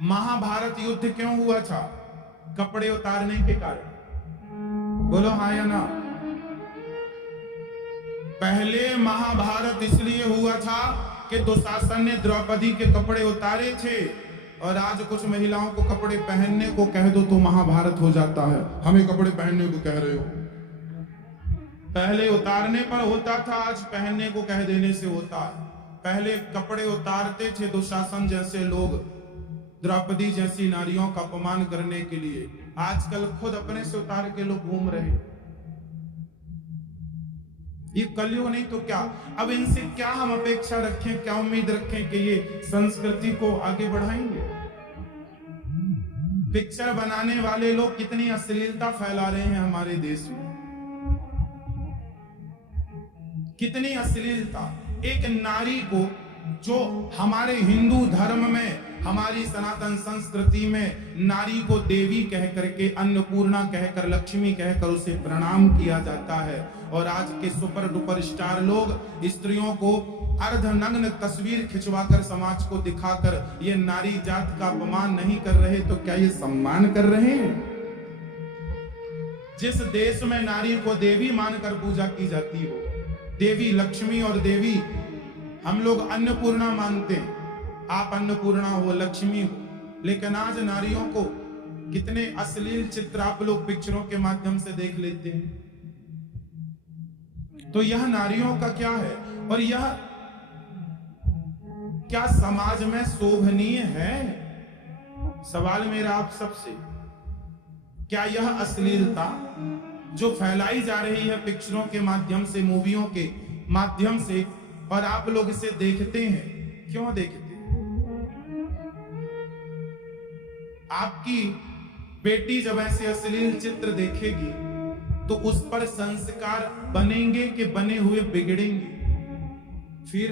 महाभारत युद्ध क्यों हुआ था? कपड़े उतारने के कारण। बोलो हाँ या ना? पहले महाभारत इसलिए हुआ था कि दुशासन ने द्रौपदी के कपड़े उतारे थे, और आज कुछ महिलाओं को कपड़े पहनने को कह दो तो महाभारत हो जाता है। हमें कपड़े पहनने को कह रहे हो। पहले उतारने पर होता था, आज पहनने को कह देने से होता है। पहले कपड़े उतारते थे दुशासन जैसे लोग, द्रौपदी जैसी नारियों का अपमान करने के लिए। आजकल खुद अपने से उतार के लोग घूम रहे। ये कलयुग नहीं तो क्या? अब इनसे क्या हम अपेक्षा रखें, क्या उम्मीद रखें कि ये संस्कृति को आगे बढ़ाएंगे? पिक्चर बनाने वाले लोग कितनी अश्लीलता फैला रहे हैं हमारे देश में, कितनी अश्लीलता। एक नारी को, जो हमारे हिंदू धर्म में, हमारी सनातन संस्कृति में नारी को देवी कह करके, अन्नपूर्णा कहकर, लक्ष्मी कहकर उसे प्रणाम किया जाता है, और आज के सुपर डुपर स्टार लोग स्त्रियों को अर्धनग्न तस्वीर खिंचवाकर समाज को दिखाकर ये नारी जात का अपमान नहीं कर रहे तो क्या ये सम्मान कर रहे हैं? जिस देश में नारी को देवी मानकर पूजा की जाती हो, देवी लक्ष्मी और देवी हम लोग अन्नपूर्णा मानते हैं, आप अन्नपूर्णा हो, लक्ष्मी हो, लेकिन आज नारियों को कितने अश्लील चित्र आप लोग पिक्चरों के माध्यम से देख लेते हैं। तो यह नारियों का क्या है, और यह क्या समाज में शोभनीय है? सवाल मेरा आप सबसे, क्या यह अश्लीलता जो फैलाई जा रही है पिक्चरों के माध्यम से, मूवियों के माध्यम से, और आप लोग इसे देखते हैं, क्यों देखते हैं? आपकी बेटी जब ऐसे अश्लील चित्र देखेगी तो उस पर संस्कार बनेंगे कि बने हुए बिगड़ेंगे? फिर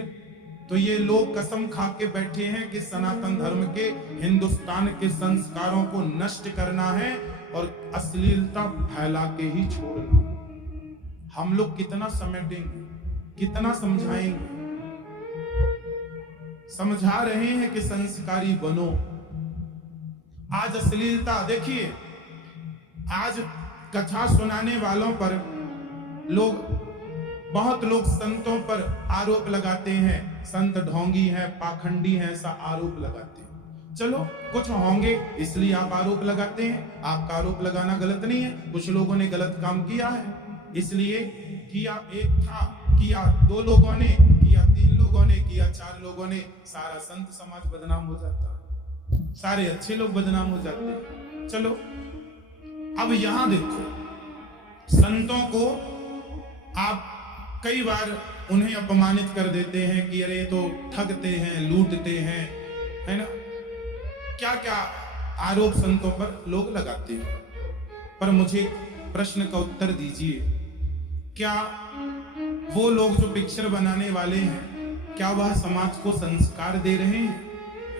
तो ये लोग कसम खा के बैठे हैं कि सनातन धर्म के, हिंदुस्तान के संस्कारों को नष्ट करना है और अश्लीलता फैला के ही छोड़ना। हम लोग कितना समेटेंगे, कितना समझाएंगे? समझा रहे हैं कि संस्कारी बनो। आज अश्लीलता देखिए, आज कथा सुनाने वालों पर लोग, बहुत लोग संतों पर आरोप लगाते हैं, संत ढोंगी हैं, पाखंडी हैं, ऐसा आरोप लगाते हैं। चलो कुछ होंगे इसलिए आप आरोप लगाते हैं, आपका आरोप लगाना गलत नहीं है। कुछ लोगों ने गलत काम किया है इसलिए किया, एक था किया, दो लोगों ने किया, तीन लोगों ने किया, चार लोगों ने, सारा संत समाज बदनाम हो जाता है, सारे अच्छे लोग बदनाम हो जाते हैं। चलो अब यहां देखो, संतों को आप कई बार उन्हें अपमानित कर देते हैं कि अरे तो ठगते हैं, लूटते हैं, है ना? क्या क्या आरोप संतों पर लोग लगाते हैं। पर मुझे प्रश्न का उत्तर दीजिए, क्या वो लोग जो पिक्चर बनाने वाले हैं, क्या वह समाज को संस्कार दे रहे हैं?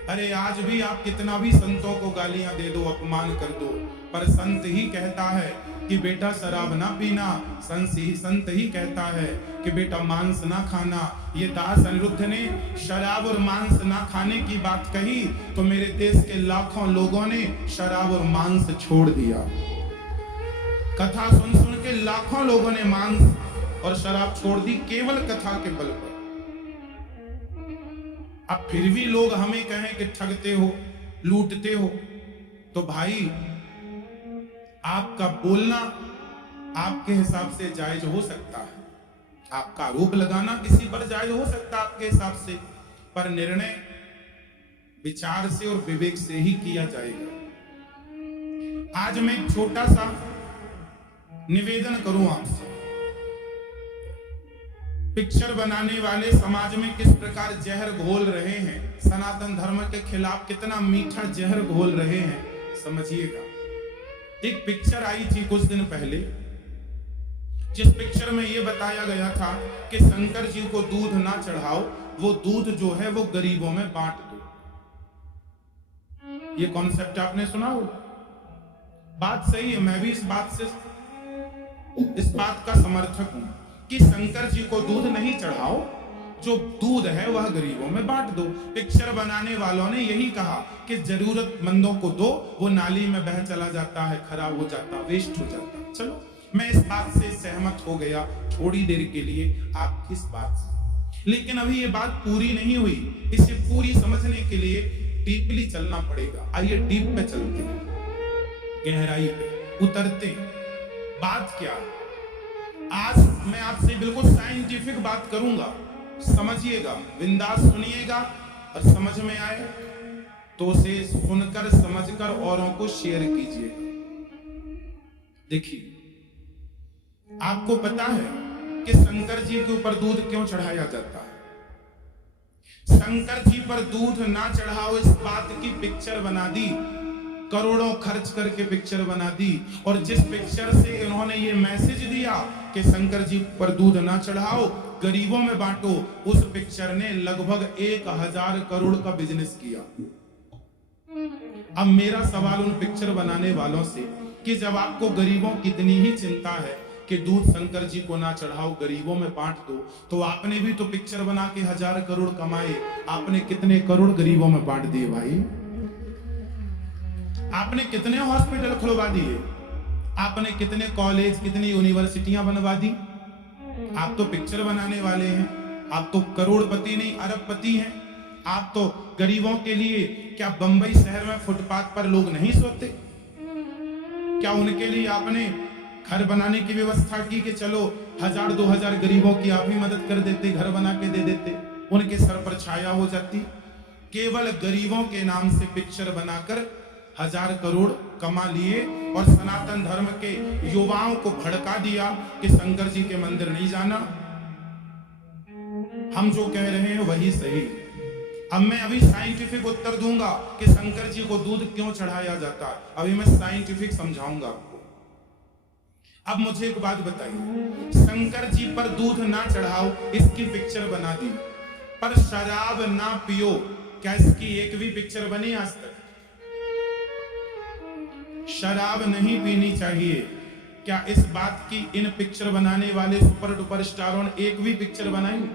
अरे आज भी आप कितना भी संतों को गालियां दे दो, अपमान कर दो, पर संत ही कहता है कि बेटा शराब ना पीना, संत ही कहता है कि बेटा मांस ना खाना। ये दास अनिरुद्ध ने शराब और मांस ना खाने की बात कही तो मेरे देश के लाखों लोगों ने शराब और मांस छोड़ दिया। कथा सुन सुन के लाखों लोगों ने मांस और शराब छोड़ दी केवल कथा के बल पर। अब फिर भी लोग हमें कहें कि ठगते हो, लूटते हो, तो भाई आपका बोलना आपके हिसाब से जायज हो सकता है, आपका आरोप लगाना किसी पर जायज हो सकता है आपके हिसाब से, पर निर्णय विचार से और विवेक से ही किया जाएगा। आज मैं एक छोटा सा निवेदन करूं आपसे, पिक्चर बनाने वाले समाज में किस प्रकार जहर घोल रहे हैं, सनातन धर्म के खिलाफ कितना मीठा जहर घोल रहे हैं, समझिएगा। एक पिक्चर आई थी कुछ दिन पहले, जिस पिक्चर में यह बताया गया था कि शंकर जी को दूध ना चढ़ाओ, वो दूध जो है वो गरीबों में बांट दो। ये कॉन्सेप्ट आपने सुना होगा। बात सही है, मैं भी इस बात का समर्थक हूं कि शंकर जी को दूध नहीं चढ़ाओ, जो दूध है वह गरीबों में बांट दो। पिक्चर बनाने वालों ने यही कहा कि जरूरतमंदों को दो, वो नाली में बह चला जाता है, खराब हो जाता, वेस्ट हो जाता। चलो मैं इस बात से सहमत हो गया थोड़ी देर के लिए आपकी इस बात से, लेकिन अभी ये बात पूरी नहीं हुई। इसे पूरी समझने के लिए डीपली चलना पड़ेगा। आइए डीप पे चलते हैं, गहराई पे उतरते हैं। बात क्या है? आज मैं आपसे बिल्कुल साइंटिफिक बात करूंगा, समझिएगा, बिंदास सुनिएगा, और समझ में आए तो उसे सुनकर समझकर औरों को शेयर कीजिएगा। देखिए, आपको पता है कि शंकर जी के ऊपर दूध क्यों चढ़ाया जाता है? शंकर जी पर दूध ना चढ़ाओ इस बात की पिक्चर बना दी, करोड़ों खर्च करके पिक्चर बना दी, और जिस पिक्चर से इन्होंने ये मैसेज दिया कि शंकर जी पर दूध ना चढ़ाओ, गरीबों में बांटो, उस पिक्चर ने लगभग 1000 करोड़ का बिजनेस किया। अब मेरा सवाल उन पिक्चर बनाने वालों से कि जब आपको गरीबों की इतनी ही चिंता है कि दूध शंकर जी को ना चढ़ाओ, गरीबों में बांट दो, तो आपने भी तो पिक्चर बना के 1000 करोड़ कमाए, आपने कितने करोड़ गरीबों में बांट दिए भाई? आपने कितने हॉस्पिटल खुलवा दिए? आपने कितने कॉलेज, कितनी यूनिवर्सिटियां बनवा दी? आप तो पिक्चर बनाने वाले हैं, आप तो करोड़पति नहीं अरबपति हैं। आप तो गरीबों के लिए, क्या बंबई शहर में फुटपाथ पर लोग नहीं सोते? क्या उनके लिए आपने घर बनाने की व्यवस्था की कि चलो 1000-2000 गरीबों की आप ही मदद कर देते, घर बना के दे देते, उनके सर पर छाया हो जाती? केवल गरीबों के नाम से पिक्चर बनाकर 1000 करोड़ कमा लिए और सनातन धर्म के युवाओं को भड़का दिया कि शंकर जी के मंदिर नहीं जाना। हम जो कह रहे हैं वही सही। अब मैं अभी साइंटिफिक उत्तर दूंगा कि शंकर जी को दूध क्यों चढ़ाया जाता है। अभी मैं साइंटिफिक समझाऊंगा आपको। अब मुझे एक बात बताइए, शंकर जी पर दूध ना चढ़ाओ इसकी पिक्चर बना दी, पर शराब ना पियो, क्या इसकी एक भी पिक्चर बनी आज तक? शराब नहीं पीनी चाहिए, क्या इस बात की इन पिक्चर बनाने वाले सुपर डुपर स्टारों ने एक भी पिक्चर बनाई?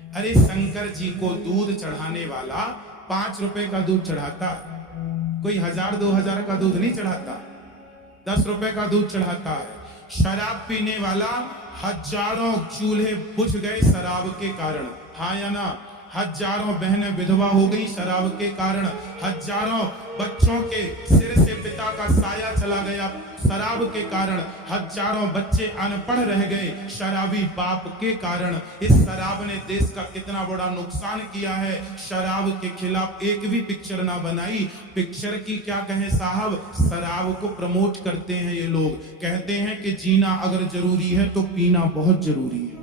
अरे शंकर जी को दूध चढ़ाने वाला 5 रुपए का दूध चढ़ाता, कोई 1000-2000 का दूध नहीं चढ़ाता, 10 रुपए का दूध चढ़ाता है। शराब पीने वाला हजारों चूल्हे बुझ गए शराब के कारण, हाँ या ना? हजारों बहनें विधवा हो गई शराब के कारण, हजारों बच्चों के सिर से पिता का साया चला गया शराब के कारण, हजारों बच्चे अनपढ़ रह गए शराबी बाप के कारण। इस शराब ने देश का कितना बड़ा नुकसान किया है। शराब के खिलाफ एक भी पिक्चर ना बनाई। पिक्चर की क्या कहें साहब, शराब को प्रमोट करते हैं ये लोग, कहते हैं कि जीना अगर जरूरी है तो पीना बहुत जरूरी है।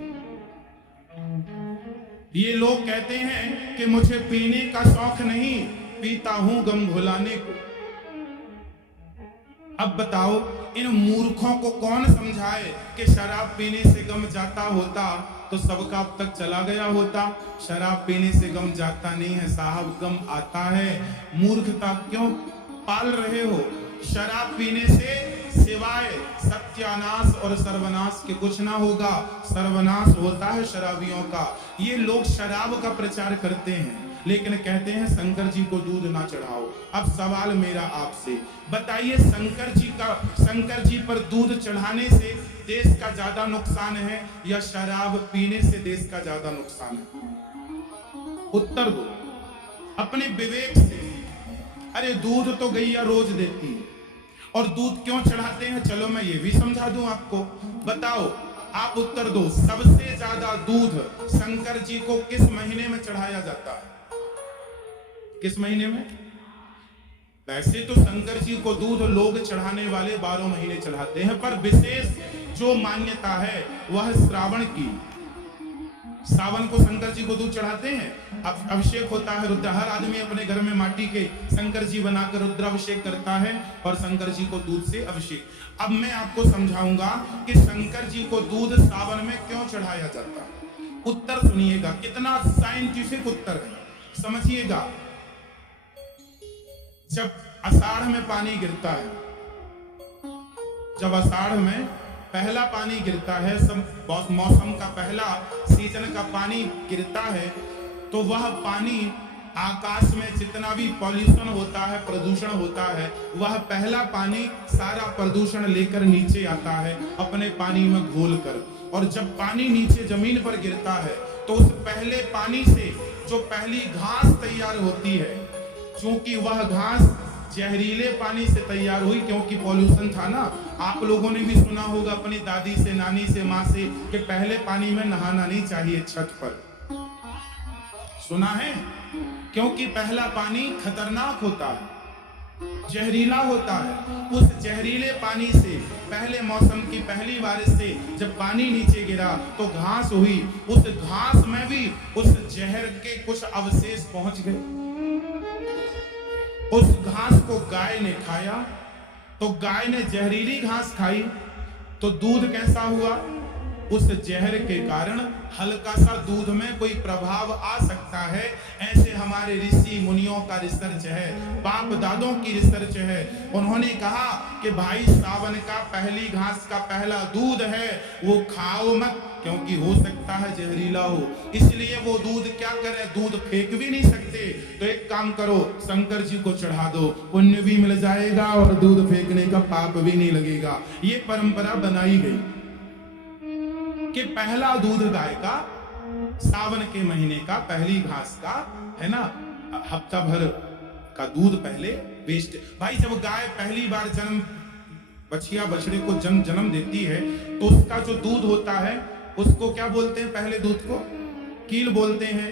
ये लोग कहते हैं कि मुझे पीने का शौक नहीं, पीता हूं गम भुलाने को। अब बताओ इन मूर्खों को कौन समझाए कि शराब पीने से गम जाता होता तो सबका अब तक चला गया होता। शराब पीने से गम जाता नहीं है साहब, गम आता है। मूर्खता क्यों पाल रहे हो? शराब पीने से सिवाय सत्यानाश और सर्वनाश के कुछ ना होगा। सर्वनाश होता है शराबियों का। ये लोग शराब का प्रचार करते हैं लेकिन कहते हैं शंकर जी को दूध ना चढ़ाओ। अब सवाल मेरा आपसे, बताइए शंकर जी पर दूध चढ़ाने से देश का ज्यादा नुकसान है या शराब पीने से देश का ज्यादा नुकसान है? उत्तर दो अपने विवेक से। अरे दूध तो गैया रोज देती है, और दूध क्यों चढ़ाते हैं चलो मैं ये भी समझा दूं आपको। बताओ, आप उत्तर दो, सबसे ज्यादा दूध शंकर जी को किस महीने में चढ़ाया जाता है? किस महीने में? वैसे तो शंकर जी को दूध लोग चढ़ाने वाले 12 महीने चढ़ाते हैं, पर विशेष जो मान्यता है वह श्रावण की। सावन को शंकर जी को दूध चढ़ाते हैं, अभिषेक होता है रुद्र। हर आदमी अपने घर में माटी के शंकर जी बनाकर रुद्राभिषेक करता है और शंकर जी को दूध से अभिषेक। अब मैं आपको समझाऊंगा कि शंकर जी को दूध सावन में क्यों चढ़ाया जाता है। उत्तर सुनिएगा, कितना साइंटिफिक उत्तर है, समझिएगा। जब आषाढ़ में पानी गिरता है, जब आषाढ़ में पहला पानी गिरता है, सब मौसम का पहला ऑक्सीजन का पानी गिरता है तो वह पानी आकाश में जितना भी पॉल्यूशन होता है, प्रदूषण होता है, वह पहला पानी सारा प्रदूषण लेकर नीचे आता है अपने पानी में घोलकर। और जब पानी नीचे जमीन पर गिरता है तो उस पहले पानी से जो पहली घास तैयार होती है, क्योंकि वह घास जहरीले पानी से तैयार हुई, क्योंकि पॉल्यूशन था ना। आप लोगों ने भी सुना होगा अपनी दादी से, नानी से, माँ से कि पहले पानी में नहाना नहीं चाहिए छत पर, सुना है? क्योंकि पहला पानी खतरनाक होता है, जहरीला होता है। उस जहरीले पानी से पहले मौसम की पहली बारिश से जब पानी नीचे गिरा तो घास हुई, उस घास में भी उस जहर के कुछ अवशेष पहुंच गए। उस घास को गाय ने खाया तो गाय ने जहरीली घास खाई तो दूध कैसा हुआ? उस जहर के कारण हल्का सा दूध में कोई प्रभाव आ सकता है। ऐसे हमारे ऋषि मुनियों का रिसर्च है, बाप दादों की रिसर्च है। उन्होंने कहा कि भाई सावन का पहली घास का पहला दूध है, वो खाओ मत, क्योंकि हो सकता है जहरीला हो। इसलिए वो दूध क्या करें, दूध फेंक भी नहीं सकते, तो एक काम करो, शंकर जी को चढ़ा दो, पुण्य भी मिल जाएगा और दूध फेंकने का पाप भी नहीं लगेगा। ये परंपरा बनाई गई कि पहला दूध गाय का सावन के महीने का पहली घास का है ना, हफ्ता भर का दूध पहले वेस्ट। भाई जब गाय पहली बार जन्म बछिया बछड़े को जन्म देती है तो उसका जो दूध होता है उसको क्या बोलते हैं? पहले दूध को कील बोलते हैं,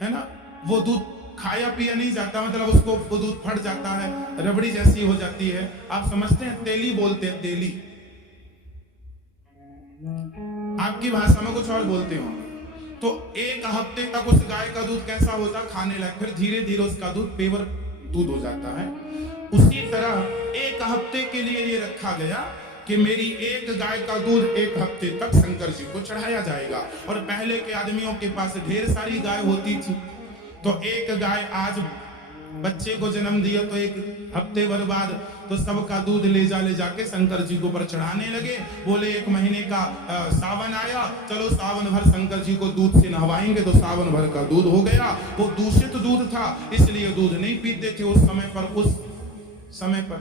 है ना। वो दूध खाया पिया नहीं जाता, मतलब उसको वो दूध फट जाता है, रबड़ी जैसी हो जाती है। आप समझते हैं? तेली बोलते हैं, तेली। आपकी भाषा में कुछ और बोलते हो। तो एक हफ्ते तक उस गाय का दूध कैसा होता? खाने लायक। फिर धीरे धीरे उसका दूध पेवर दूध हो जाता है। उसी तरह एक हफ्ते के लिए ये रखा गया कि मेरी एक गाय का दूध एक हफ्ते तक शंकर जी को चढ़ाया जाएगा। और पहले के आदमियों के पास ढेर सारी गाय होती थी, तो एक गाय आज बच्चे को जन्म दिया तो एक हफ्ते भर बाद तो सबका दूध ले जाके शंकर जी को ऊपर चढ़ाने लगे। बोले एक महीने का सावन आया, चलो सावन भर शंकर जी को दूध से नहवाएंगे, तो सावन भर का दूध हो गया। वो दूषित दूध था, इसलिए दूध नहीं पीते थे उस समय पर।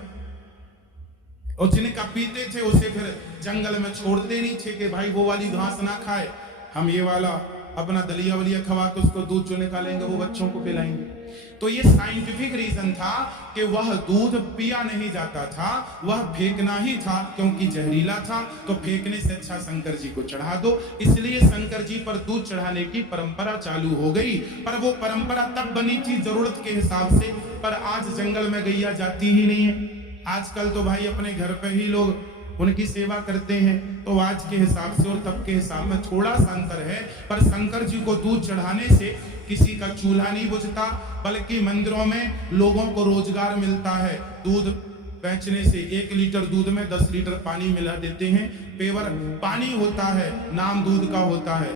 और जिनका पीते थे उसे फिर जंगल में छोड़ते नहीं थे कि भाई वो वाली घास ना खाए, हम ये वाला अपना दलिया वलिया खवा के उसको दूध जो निकालेंगे वो बच्चों को पिलाएंगे। तो ये साइंटिफिक रीजन था कि वह दूध पिया नहीं जाता था, वह फेंकना ही था, क्योंकि जहरीला था। तो फेंकने से अच्छा शंकर जी को चढ़ा दो, इसलिए शंकर जी पर दूध चढ़ाने की परंपरा चालू हो गई। पर वो परंपरा तब बनी थी जरूरत के हिसाब से, पर आज जंगल में गैया जाती ही नहीं है। आजकल तो भाई अपने घर पे ही लोग उनकी सेवा करते हैं। तो आज के हिसाब से और तब के हिसाब में थोड़ा सा अंतर है। पर शंकर जी को दूध चढ़ाने से किसी का चूल्हा नहीं बुझता, बल्कि मंदिरों में लोगों को रोजगार मिलता है। दूध बेचने से 1 लीटर दूध में 10 लीटर पानी मिला देते हैं। पेवर पानी होता है, नाम दूध का होता है।